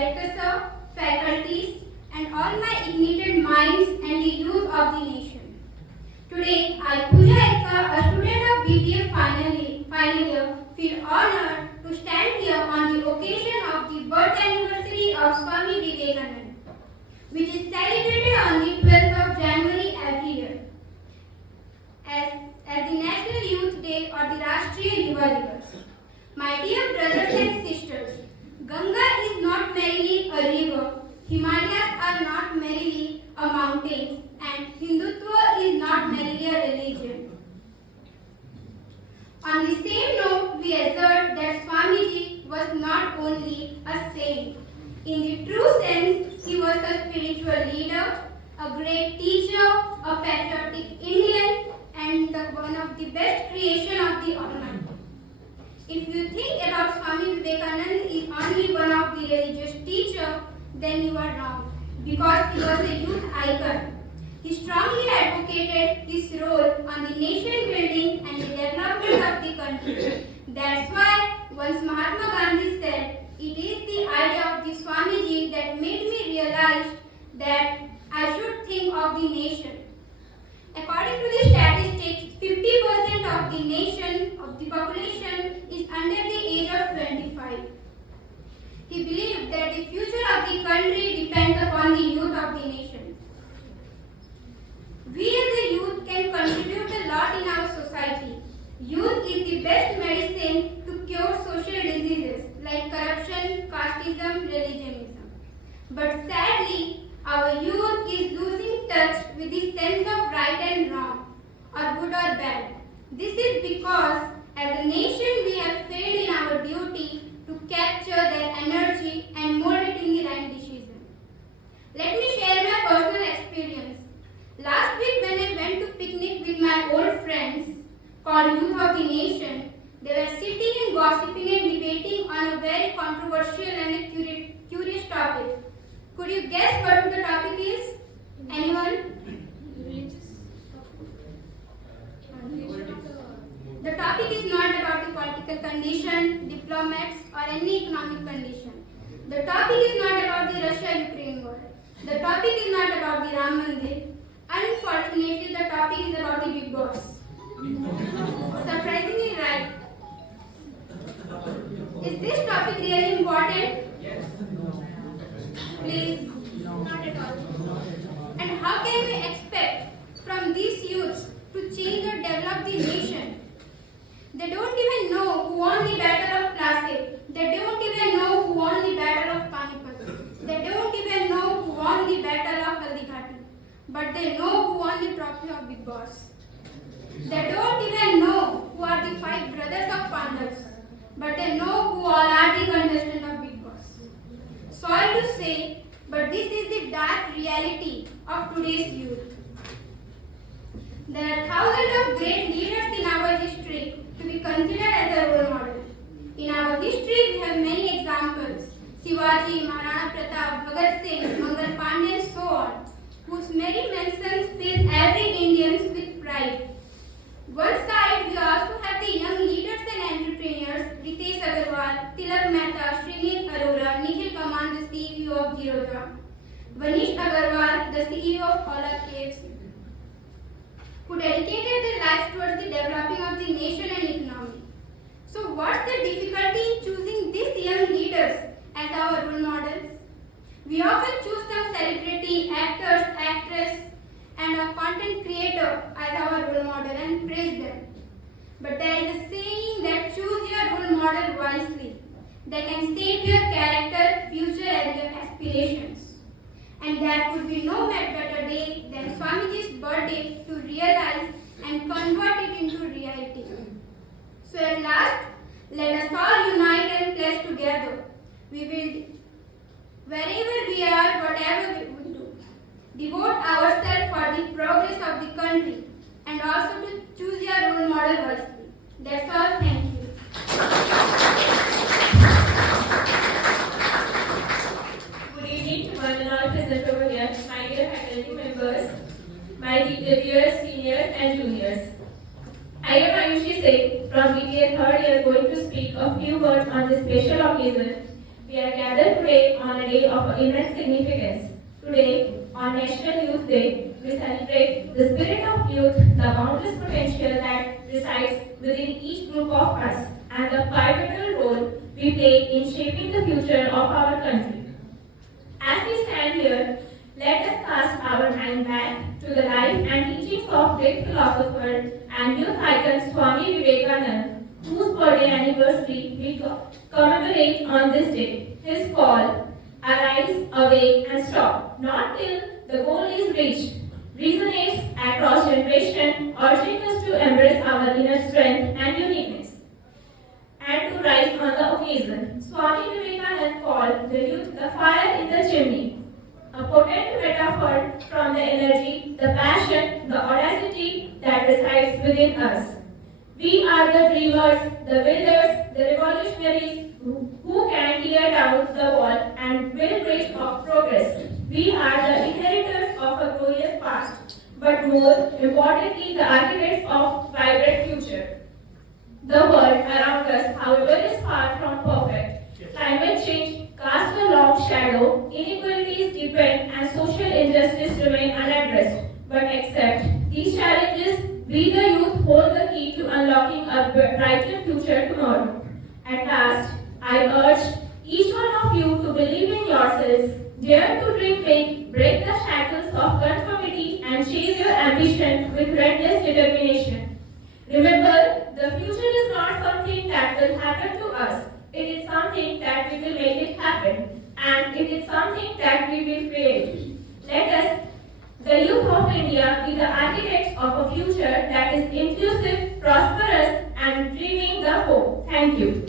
Director Sir, faculties, and all my ignited minds and the youth of the nation. Today, I, Pooja Ekka, a student of BBA final year, feel honored to stand here on the occasion of the birth anniversary of Swami Vivekananda, which is celebrated on the 12th of January every year as the National Youth Day or the Rashtriya Yuva Divas. My dear brothers and sisters, Ganga is not merely a river, Himalayas are not merely a mountain, and Hindutva is not merely a religion. On the same note, we assert that Swamiji was not only a saint. In the true sense, he was a spiritual leader, a great teacher, a patriotic Indian, and one of the best creation of the Almighty. If you think about Swami Vivekananda is only one of the religious teacher, then you are wrong, because he was a youth icon. He strongly advocated his role on the nation building and the development of the country. That's why once Mahatma Gandhi said, it is the idea of the Swamiji that made me realize that I should think of the nation. According to the statistics, 50% of the nation, of the population is under the age of 25. He believed that the future of the country depends upon the youth of the nation. We as a youth can contribute a lot in our society. Youth is the best medicine to cure social diseases like corruption, casteism, religionism. But sadly, our youth is losing touch with the sense of right and wrong, or good or bad. This is because as a nation we have failed in our duty to capture their energy and mold it in the right decision. Let me share my personal experience. Last week when I went to picnic with my old friends called Youth of the Nation, they were sitting and gossiping and debating on a very controversial and a curious topic. Could you guess what the topic is? Anyone? The topic is not about the political condition, diplomats, or any economic condition. The topic is not about the Russia-Ukraine war. The topic is not about the Ram Mandir. Unfortunately, the topic is about the Big Boss. Surprisingly right. Is this topic really important? Yes. Please, not at all. And how can we expect from these youths to change or develop the nation? They don't even know who won the Battle of Plassey. They don't even know who won the Battle of Panipat. They don't even know who won the Battle of Haldighati. But they know who won the trophy of Big Boss. They don't even know who are the 5 brothers of Pandavas. But they know who all are the contestants of Big Boss. Sorry to say, but this is the dark reality of today's youth. There are thousands of great leaders in our history to be considered as a role model. In our history, we have many examples. Shivaji, Maharana Pratap, Bhagat Singh, Mangal Pandey, and so on, whose many mentions fill every Indian with pride. One side, we also have the young leaders and entrepreneurs, Ritesh Agarwal, Tilak Mehta, Srinit Arora, Nikhil Kaman, the CEO of Zerodha, Vanish Agarwal, the CEO of Ola KFC, who dedicated their lives towards the developing of the nation and economy. So what's the difficulty in choosing these young leaders as our role models? We often choose some celebrity, actors, actress, and a content creator as our role model and praise them. But there is a saying that choose your role model wisely. They can shape your character, future, and your aspirations. And there could be no better day than Swamiji's birthday to realize and convert it into reality. So at last, let us all unite and pledge together. We will, wherever we are, whatever we do, devote ourselves for the progress of the country and also to choose your role model wisely. That's all. Thank you. Good evening to one and all present over here, my dear faculty members, my dear seniors and juniors. I am Ayushi Singh from BBA third year going to speak a few words on this special occasion We are gathered today on a day of immense significance. Today, on National Youth Day, we celebrate the spirit of youth, the boundless potential that resides within each group of us, and the pivotal role we play in shaping the future of our country. As we stand here, let us cast our mind back to the life and teachings of great philosopher and youth icon Swami Vivekananda, whose birthday anniversary we commemorate on this day. His call, arise, awake, and stop, not till the goal is reached, resonates across generation, urging us to embrace our inner strength and uniqueness, and to rise on the occasion. Swami Vivekananda called the youth the fire in the chimney, a potent metaphor from the energy, the passion, the audacity that resides within us. We are the dreamers, the builders, the revolutionaries who can tear down the wall and build bridge of progress. We are the inheritors of a glorious past, but more importantly, the architects of vibrant future. The world around us, however, is far from perfect. Climate change casts a long shadow, inequalities deepen, and social injustice remain unaddressed. But accept these challenges, we the youth hold the key to unlocking a brighter future tomorrow. At last, I urge each one of you to believe in yourselves, dare to dream big, break the shackles of conformity, and chase your ambition with relentless determination. Remember, the future is not something that will happen to us. It is something that we will make it happen, and it is something that we will create. Let us, the youth of India, be the architects of a future that is inclusive, prosperous, and dreaming the hope. Thank you.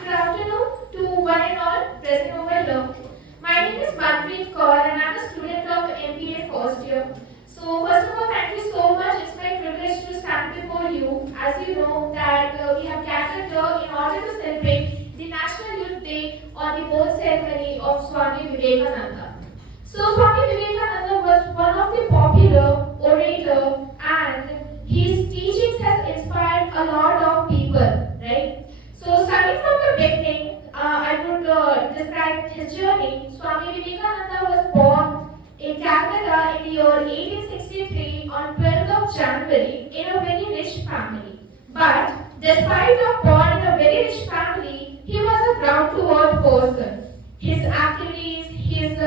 Good afternoon to one and all present over here. My name is Manpreet Kaur and I am a student of MBA first year. So first of all, thank you so much. It's my privilege to stand before you. As you know that we have gathered here in order to celebrate the National Youth Day on the birth ceremony of Swami Vivekananda. So Swami Vivekananda was one of the popular orator and his teachings has inspired a lot of people, right? So starting from the beginning, I would describe his journey. Swami Vivekananda was born in Calcutta in the year 1863 on 12th of January in a very rich family. But despite of born in a very rich family, he was a ground-to-earth person. His activities, his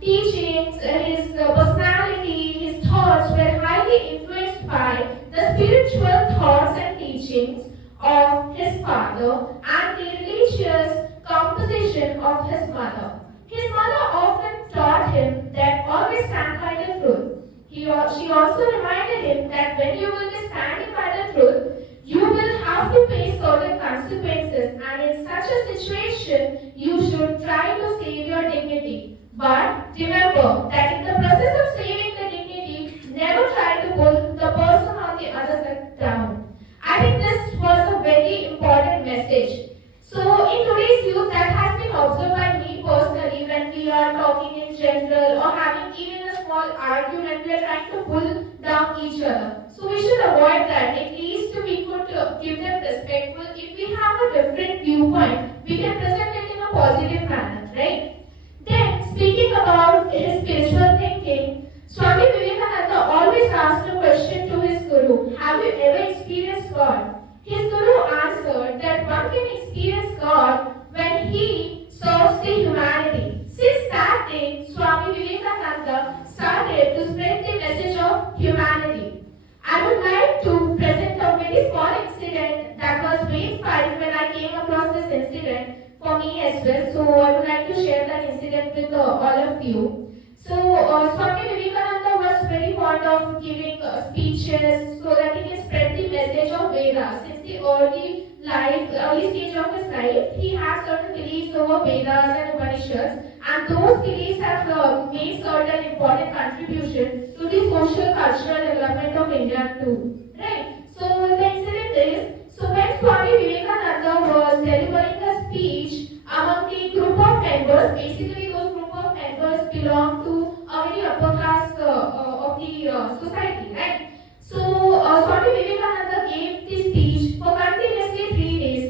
teachings, his personality, his thoughts were highly influenced by the spiritual thoughts and teachings of his father and the religious composition of his mother. His mother often taught him that always stand by the truth. She also reminded him that when you will be standing by the truth, you will have to face certain consequences, and in such a situation, you should try to save your dignity. But remember that in the process of saving the dignity, never try to pull the person on the other side down. I think this was a very important message. So in today's youth, that has been observed by me personally when we are talking in general or having even a small argument, we are trying to pull down each other. So we should avoid that. At least we could give them respectful. If we have a different viewpoint, we can present it in a positive manner, right? Then, speaking about his spiritual thinking, Swami Vivekananda always asked a question to his guru, have you ever experienced God? His guru answered that one can experience God when he serves the humanity. Since that day, Swami Vivekananda started to spread the message of humanity. I would like to present a very small incident that was very inspiring when I came across this incident for me as well. So I would like to share that incident with all of you. So Swami Vivekananda was very fond of giving speeches so that he can spread the message of Vedas. Since the early stage of his life, he had certain beliefs over Vedas and Upanishads, and those beliefs have made certain important contribution to the social cultural development of India too. Right? So the incident is, so when Swami Vivekananda was delivering a speech among the group of members, basically those group of members belong to a very upper class of the society, right? So Swami Vivekananda gave the speech for continuously 3 days.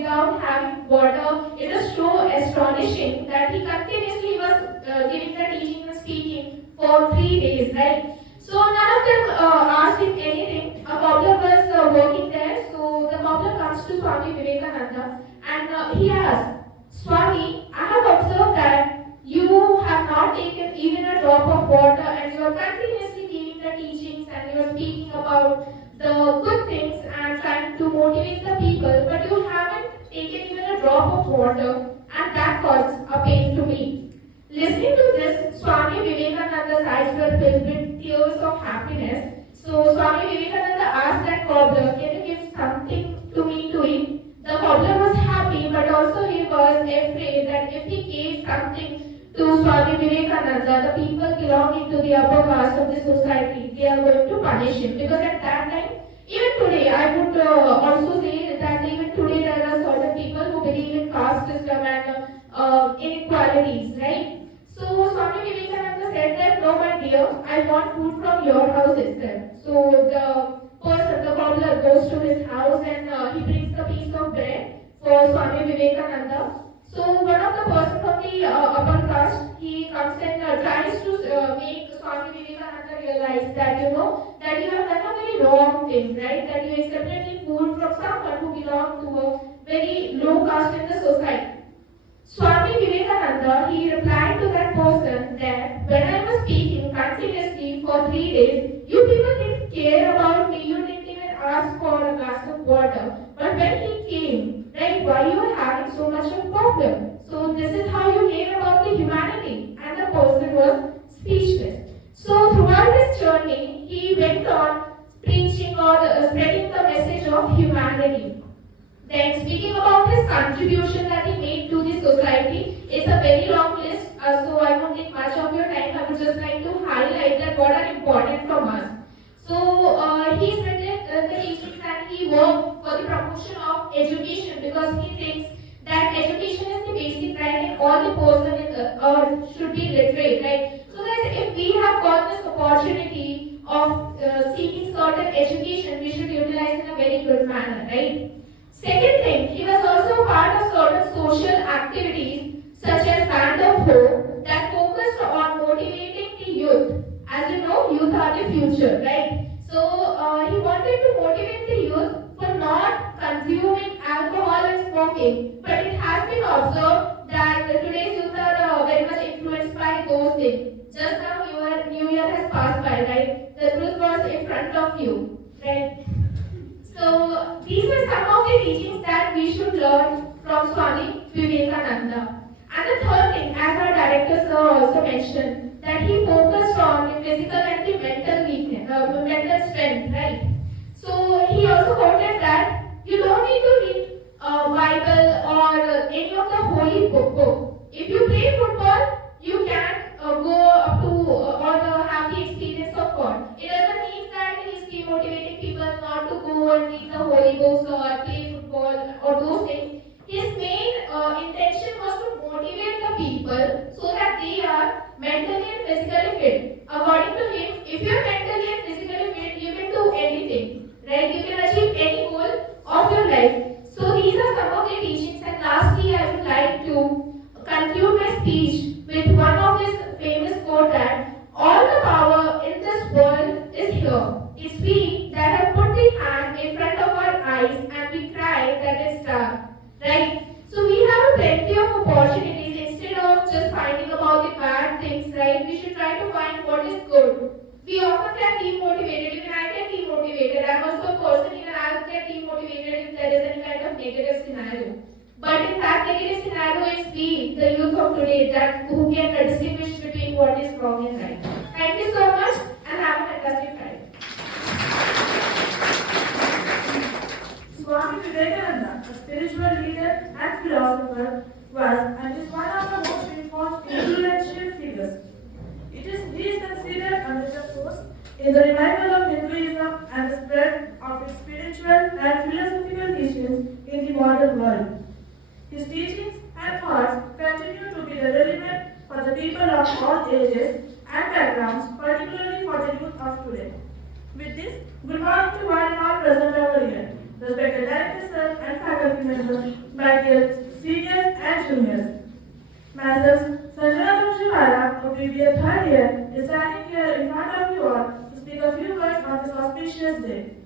without having water. It was so astonishing that he continuously was giving the teaching and speaking for 3 days, right? So none of them asked him anything. A cobbler was working there, so the cobbler comes to Swami Vivekananda and he asks, Swami, I have observed that you have not taken even a drop of water and you are continuously giving the teachings and you are speaking about the good things and trying to motivate the people, but you haven't taken even a drop of water, and that caused a pain to me. Listening to this, Swami Vivekananda's eyes were filled with tears of happiness. So Swami Vivekananda asked that cobbler, can you give something to me to eat? The cobbler was happy, but also he was afraid that if he gave something to Swami Vivekananda, the people belonging to the upper caste of the society, they are going to punish him. Because at that time, even today, I would also say that even today there are certain people who believe in caste system and inequalities, right? So Swami Vivekananda said that, no my dear, I want food from your house itself. So the person, the cobbler goes to his house and he brings the piece of bread for Swami Vivekananda. So one of the person from the upper caste, he comes and tries to make Swami Vivekananda realize that that you have done a very wrong thing, right? That you accepted food from someone who belonged to a very low caste in the society. Swami Vivekananda, he replied to that person that when I was speaking continuously for 3 days, you people didn't care about me, you didn't even ask for a glass of water. But when he came, right, why you are having so much of problem? So this is how you care about the humanity. And the person was speechless. So throughout his journey, he went on preaching or spreading the message of humanity. Then speaking about his contribution that he made to the society, it's a very long list, so I won't take much of your time. I would just like to highlight that what are important from us. So he spread the teachings and he worked for the promotion of education because he thinks that education is the basic right and all the person in the earth should be literate, right? So that if we have got this opportunity of seeking certain education, we should utilize in a very good manner, right? Second thing, he was also part of certain social activities such as Band of Hope that focused on motivating the youth. As you know, youth are the future, right? So he wanted to motivate the youth for not consuming alcohol and smoking. But it has been observed that today's youth are very much influenced by those things. Just now New Year has passed by, right? The truth was in front of you, right? So these were some of the teachings that we should learn from Swami Vivekananda. And the third thing, as our director sir also mentioned, that he focused on the physical and the mental weakness, mental strength, right? So he also quoted that you don't need to read Bible or any of the holy book. If you play football, you can go up to or have the experience of God. It doesn't mean that he is demotivating people not to go and read the holy books or play football or those things. His main intention was to motivate the people so that they are mentally and physically fit. According to him, if you are mentally and physically fit, you can do anything, right? You can achieve any goal of your life. So these are some of the teachings, and lastly, I would like to conclude my speech with one of his famous quote that all the power in this world is here. It's we that have put the hand in front of our eyes and we cry that it's dark. Right? So we have plenty of opportunities. Instead of just finding about the bad things, right? We should try to find what is good. We often get demotivated. Even I get demotivated. I'm also a person, even I get demotivated if there is any kind of negative scenario. But in that negative scenario, it's we, the youth of today, that who can distinguish between what is wrong and right. Thank you so much and have a fantastic Friday. Swami Vivekananda, a spiritual leader and philosopher, was and is one of the most influential figures. He is considered a major force in the revival of Hinduism and the spread of its spiritual and philosophical teachings in the modern world. His teachings and thoughts continue to be relevant for the people of all ages and backgrounds, particularly for the youth of today. With this, good morning to one and all present over here. respected directors and faculty members, my dear seniors and juniors. Myself, Sanjana Kunjivara of BBA third year, is standing here in front of you all to speak a few words on this auspicious day.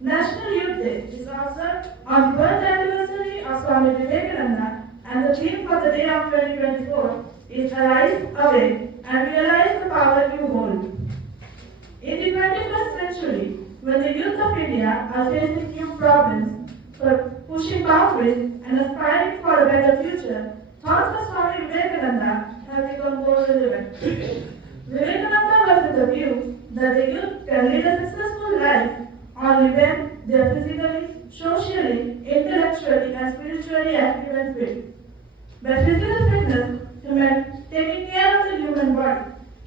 National Youth Day is observed on the birth anniversary of Swami Vivekananda, and the theme for the day of 2024 is Arise, Awake, and Realize the Power You Hold. In the 21st century, when the youth of India are facing new problems for pushing boundaries and aspiring for a better future, thoughts of Swami Vivekananda have become more relevant. Vivekananda was with the view that the youth can lead a successful life only when they are physically, socially, intellectually, and spiritually active and fit. By physical fitness, he meant taking care of the human body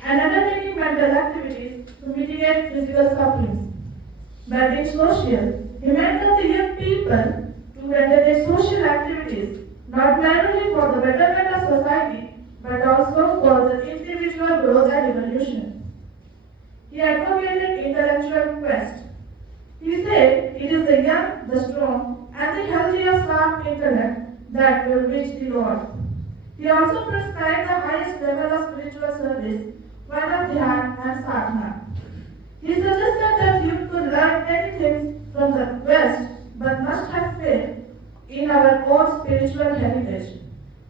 and undertaking mental activities to mitigate physical sufferings. By being social, he meant that the young people to undertake social activities not merely for the betterment of society, but also for the individual growth and evolution. He advocated intellectual quest. He said it is the young, the strong, and the healthy of sound intellect that will reach the Lord. He also prescribed the highest level of spiritual service, one of dhyan and sadhana. He suggested that you could learn many things from the West, but must have faith in our own spiritual heritage.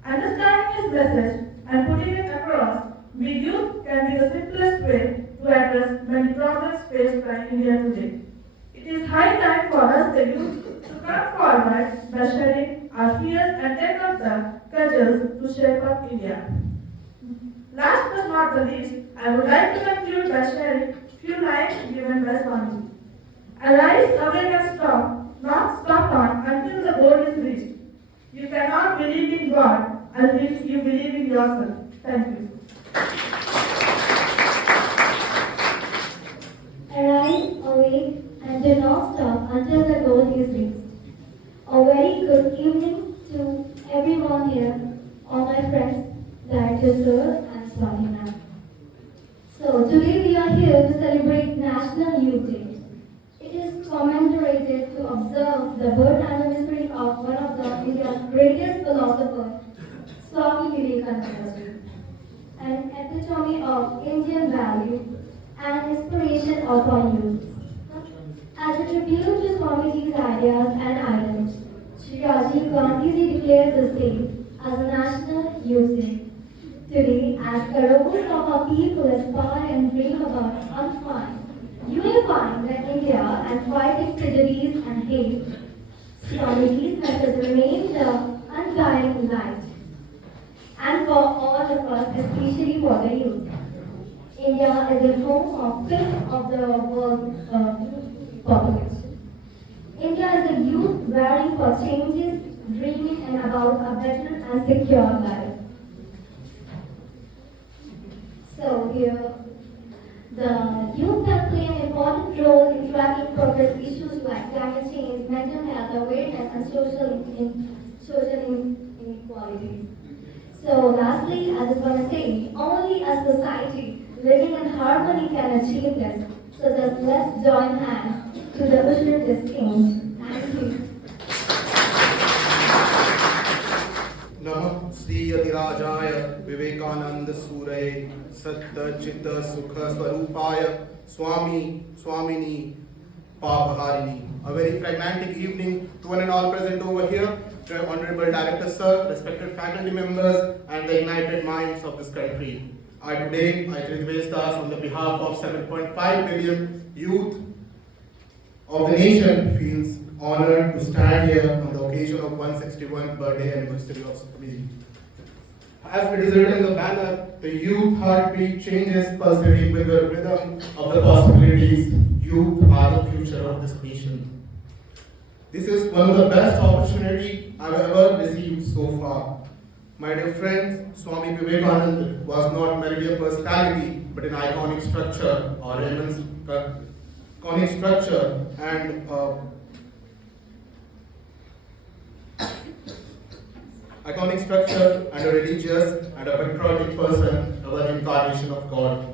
Understanding his message and putting it across, we youth can be the simplest way to address many problems faced by India today. It is high time for us, the youth, to come forward by shedding our fears and take up the cudgels to shape up India. Last but not the least, I would like to conclude by sharing few lines given by Swami. Arise, awake and stop, not stop on until the goal is reached. You cannot believe in God until you believe in yourself. Thank you. Arise, awake, and do not stop until the goal is reached. A very good evening to everyone here, all my friends, Director Sir and Swami Ma'am. So today we are here to celebrate National Youth Day. It is commemorated to observe the birth anniversary of one of the India's greatest philosophers, Swami Vivekananda, an epitome of Indian value and inspiration of our youth. As a tribute to Swamiji's ideas and ideals, Shri Rajiv Gandhi declared this day as a National Youth Day. Today, as crores of our people aspire and dream about unifying the India and fighting prejudice and hate, Swamiji's message remains the undying light. And for all of us, especially for the youth, India is the home of fifth of the world population. India is the youth ready for changes, dreaming and about a better and secure life. So here, the youth can play an important role in tracking progress issues like climate change, mental health awareness, and social inequalities. So lastly, I just want to say, only a society living in harmony can achieve this. So just let's join hands to the usher this change. Thank you. नमः श्री यतिराजाय विवेकानंद सूरये सत्य चित्त सुख स्वरूपाय स्वामी स्वामिनी पापहारिणी. A very pragmatic evening to one and all present over here, to Honorable Director Sir, respected faculty members, and the ignited minds of this country. I today, Tridvestas, on the behalf of 7.5 billion youth of the nation, feels honored to stand here on the occasion of 161st birthday anniversary of Swamiji. As it is written in the banner, the youth heartbeat changes pulsating with the rhythm of the possibilities. Youth are the future of this nation. This is one of the best opportunities I've ever received so far. My dear friends, Swami Vivekananda was not merely a personality, but an iconic structure or immense iconic structure and a religious and a patriotic person, our incarnation of God.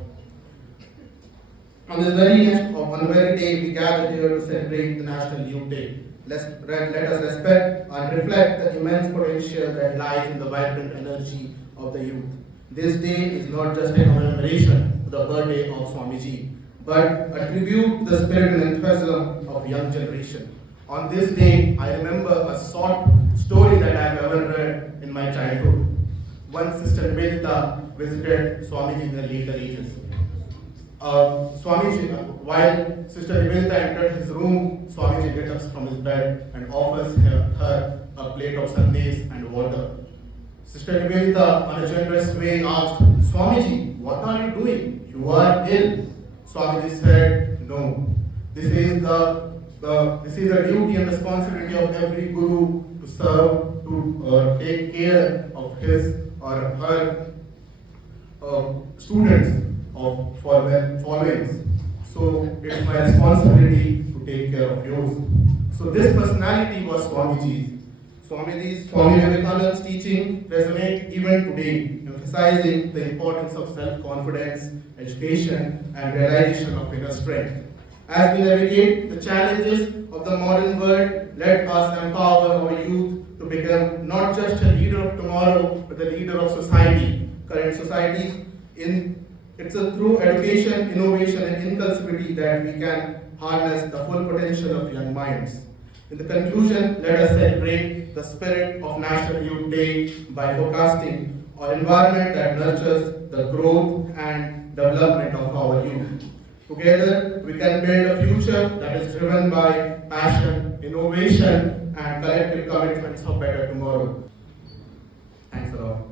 On the very day we gather here to celebrate the National Youth Day. let us respect and reflect the immense potential that lies in the vibrant energy of the youth. This day is not just a commemoration to the birthday of Swamiji, but a tribute to the spirit and enthusiasm of young generation. On this day, I remember a short story that I have ever read in my childhood. Once Sister Nivedita visited Swamiji in the later ages. Swamiji, while Sister Nivedita entered his room, Swamiji gets up from his bed and offers her a plate of sandesh and water. Sister Nivedita, on a generous way, asked, Swamiji, what are you doing? You are ill. Swamiji said, no. This is the duty and responsibility of every guru to serve, to take care of his or her students of followings. So it's my responsibility to take care of yours. So this personality was Swamiji's. Swami Vivekananda's teaching resonate even today, emphasizing the importance of self-confidence, education, and realization of inner strength. As we navigate the challenges of the modern world, let us empower our youth to become not just a leader of tomorrow, but the leader of society. Current societies, it's through education, innovation, and inclusivity that we can harness the full potential of young minds. In the conclusion, let us celebrate the spirit of National Youth Day by forecasting an environment that nurtures the growth and development of our youth. Together, we can build a future that is driven by passion, innovation, and collective commitments for better tomorrow. Thanks a lot.